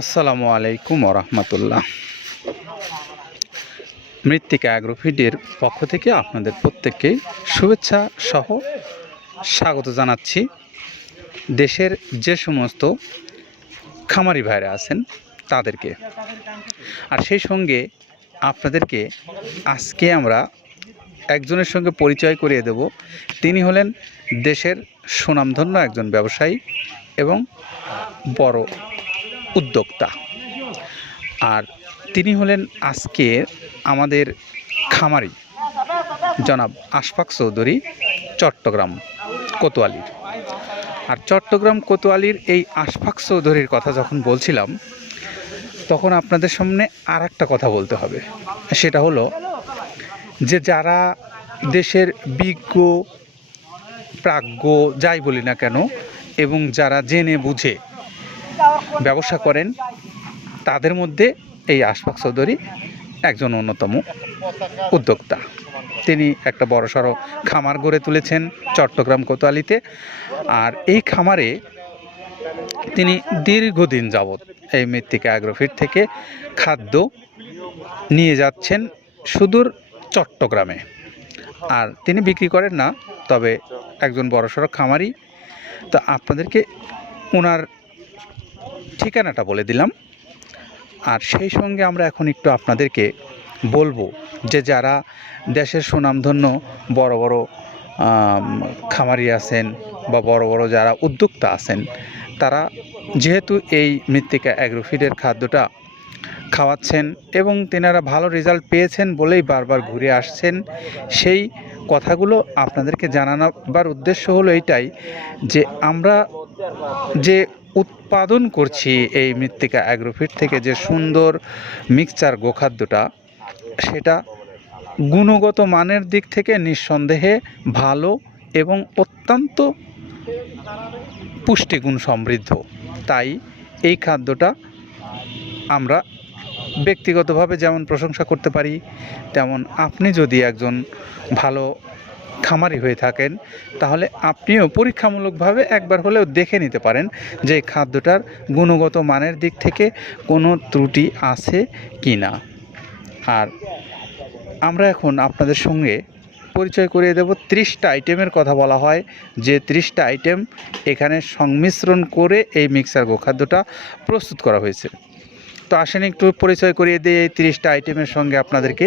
আসসালামু আলাইকুম রহমতুল্লাহ। মৃত্তিকা অ্যাগ্রোফিডের পক্ষ থেকে আপনাদের প্রত্যেককে শুভেচ্ছা সহ স্বাগত জানাচ্ছি। দেশের যে সমস্ত খামারি ভাইরা আছেন তাদেরকে। আর সেই সঙ্গে আপনাদেরকে আজকে আমরা একজনের সঙ্গে পরিচয় করিয়ে দেব। তিনি হলেন দেশের সুনামধন্য একজন ব্যবসায়ী এবং বড় উদ্যোক্তা। আর তিনি হলেন আজকে আমাদের খামারি, জনাব আশফাক চৌধুরী, চট্টগ্রাম কোতোয়ালির। আর চট্টগ্রাম কোতোয়ালির এই আশফাক চৌধুরীর কথা যখন বলছিলাম, তখন আপনাদের সামনে আর একটা কথা বলতে হবে। সেটা হলো যে যারা দেশের বিজ্ঞ, প্রাজ্ঞ, যাই বলি না কেন, এবং যারা জেনে বুঝে ব্যবসা করেন, তাদের মধ্যে এই আশফাক চৌধুরী একজন অন্যতম উদ্যোক্তা। তিনি একটা বড় বড়সড় খামার গড়ে তুলেছেন চট্টগ্রাম কোতোয়ালিতে। আর এই খামারে তিনি দীর্ঘদিন যাবৎ এই মৃত্তিকা অ্যাগ্রোফিট থেকে খাদ্য নিয়ে যাচ্ছেন সুদূর চট্টগ্রামে। আর তিনি বিক্রি করেন না, তবে একজন বড়সড় খামারি। তো আপনাদেরকে ওনার ঠিকানাটা বলে দিলাম। আর সেই সঙ্গে আমরা এখন একটু আপনাদেরকে বলব যে যারা দেশের সুনামধন্য বড় বড় খামারি আছেন বা বড় বড় যারা উদ্যোক্তা আছেন, তারা যেহেতু এই মৃত্তিকা অ্যাগ্রোফিডের খাদ্যটা খাওয়াচ্ছেন এবং তেনারা ভালো রেজাল্ট পেয়েছেন বলেই বারবার ঘুরে আসছেন, সেই কথাগুলো আপনাদেরকে জানানোবার উদ্দেশ্য হলো এইটাই যে আমরা যে উৎপাদন করছি এই মৃত্তিকা অ্যাগ্রোফিট থেকে যে সুন্দর মিক্সচার গোখাদ্যটা, সেটা গুণগত মানের দিক থেকে নিঃসন্দেহে ভালো এবং অত্যন্ত পুষ্টিগুণ সমৃদ্ধ। তাই এই খাদ্যটা আমরা ব্যক্তিগতভাবে যেমন প্রশংসা করতে পারি, তেমন আপনি যদি একজন ভালো খামারি হয়ে থাকেন, তাহলে আপনিও পরীক্ষামূলকভাবে একবার হলেও দেখে নিতে পারেন যে খাদ্যটার গুণগত মানের দিক থেকে কোনো ত্রুটি আছে কি না। আর আমরা এখন আপনাদের সঙ্গে পরিচয় করিয়ে দেব, ত্রিশটা আইটেমের কথা বলা হয়। যে ত্রিশটা আইটেম এখানে সংমিশ্রণ করে এই মিক্সার গোখাদ্যটা প্রস্তুত করা হয়েছে। তো আসেন একটু পরিচয় করিয়ে দিই এই তিরিশটা আইটেমের সঙ্গে আপনাদেরকে।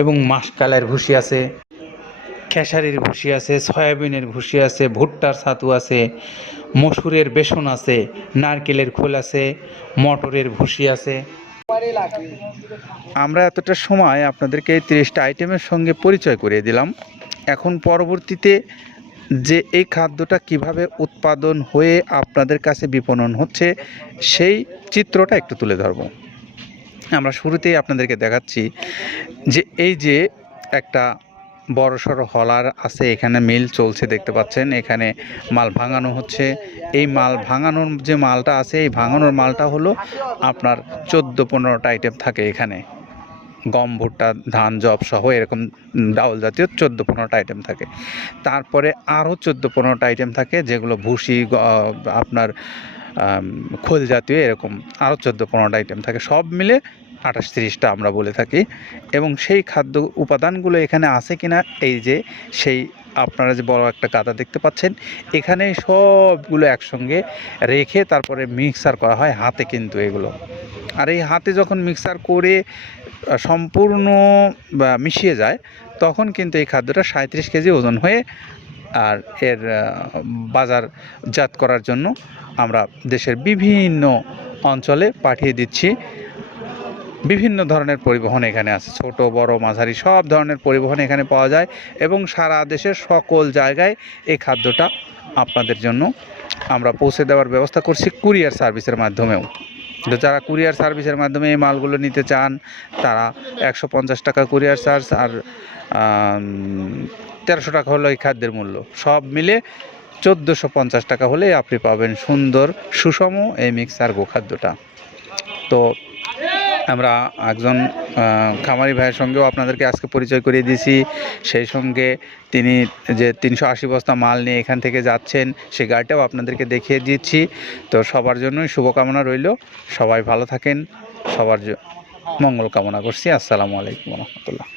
এবং মাসকালের ভুসি আছে, খেসারির ভুসি আছে, সয়াবিনের ভুসি আছে, ভুট্টার ছাতু আছে, মসুরের বেসন আছে, নারকেলের খোল আছে, মটরের ভুসি আছে। আমরা এতটা সময় আপনাদেরকে এই তিরিশটা আইটেমের সঙ্গে পরিচয় করিয়ে দিলাম। এখন পরবর্তীতে যে এই খাদ্যটা কীভাবে উৎপাদন হয়ে আপনাদের কাছে বিপণন হচ্ছে, সেই চিত্রটা একটু তুলে ধরবো। আমরা শুরুতেই আপনাদেরকে দেখাচ্ছি যে এই যে একটা বড় সড়ো হলার আছে, এখানে মিল চলছে দেখতে পাচ্ছেন, এখানে মাল ভাঙানো হচ্ছে। এই মাল ভাঙানোর যে মালটা আছে, এই ভাঙানোর মালটা হলো আপনার চোদ্দ পনেরোটা আইটেম থাকে এখানে। গম, ভুট্টা, ধান জব সহ এরকম ডাউল জাতীয় চোদ্দ পনেরোটা আইটেম থাকে। তারপরে আরও চোদ্দ পনেরোটা আইটেম থাকে যেগুলো ভুসি আপনার খোল জাতীয় এরকম আরও চোদ্দ পনেরোটা আইটেম থাকে। সব মিলে আঠাশ তিরিশটা আমরা বলে থাকি। এবং সেই খাদ্য উপাদানগুলো এখানে আছে কিনা, এই যে সেই আপনারা যে বড় একটা কাদা দেখতে পাচ্ছেন, এখানে সবগুলো একসঙ্গে রেখে তারপরে মিক্সার করা হয় হাতে কিন্তু এগুলো। আর এই হাতে যখন মিক্সার করে সম্পূর্ণ মিশিয়ে যায়, তখন কিন্তু এই খাদ্যটা সাঁত্রিশ কেজি ওজন হয়ে, আর এর বাজারজাত করার জন্য আমরা দেশের বিভিন্ন অঞ্চলে পাঠিয়ে দিচ্ছি। বিভিন্ন ধরনের পরিবহন এখানে আছে, ছোট, বড়, মাঝারি, সব ধরনের পরিবহন এখানে পাওয়া যায়, এবং সারা দেশের সকল জায়গায় এই খাদ্যটা আপনাদের জন্য আমরা পৌঁছে দেওয়ার ব্যবস্থা করছি কুরিয়ার সার্ভিসের মাধ্যমেও। তো যারা কুরিয়ার সার্ভিসের মাধ্যমে এই মালগুলো নিতে চান, তারা একশো পঞ্চাশ টাকা কুরিয়ার চার্জ আর তেরোশো টাকা হলো এই খাদ্যের মূল্য। সব মিলে চোদ্দোশো পঞ্চাশ টাকা হলে আপনি পাবেন সুন্দর, সুষম এই মিক্সার গোখাদ্যটা। তো আমরা একজন খামারি ভাইয়ের সঙ্গেও আপনাদেরকে আজকে পরিচয় করিয়ে দিয়েছি। সেই সঙ্গে তিনি যে তিনশো আশি বস্তা মাল নিয়ে এখান থেকে যাচ্ছেন সেই গাড়িটাও আপনাদেরকে দেখিয়ে দিচ্ছি। তো সবার জন্যই শুভকামনা রইল। সবাই ভালো থাকেন। সবার মঙ্গল কামনা করছি। আসসালামু আলাইকুম রহমতুল্লাহ।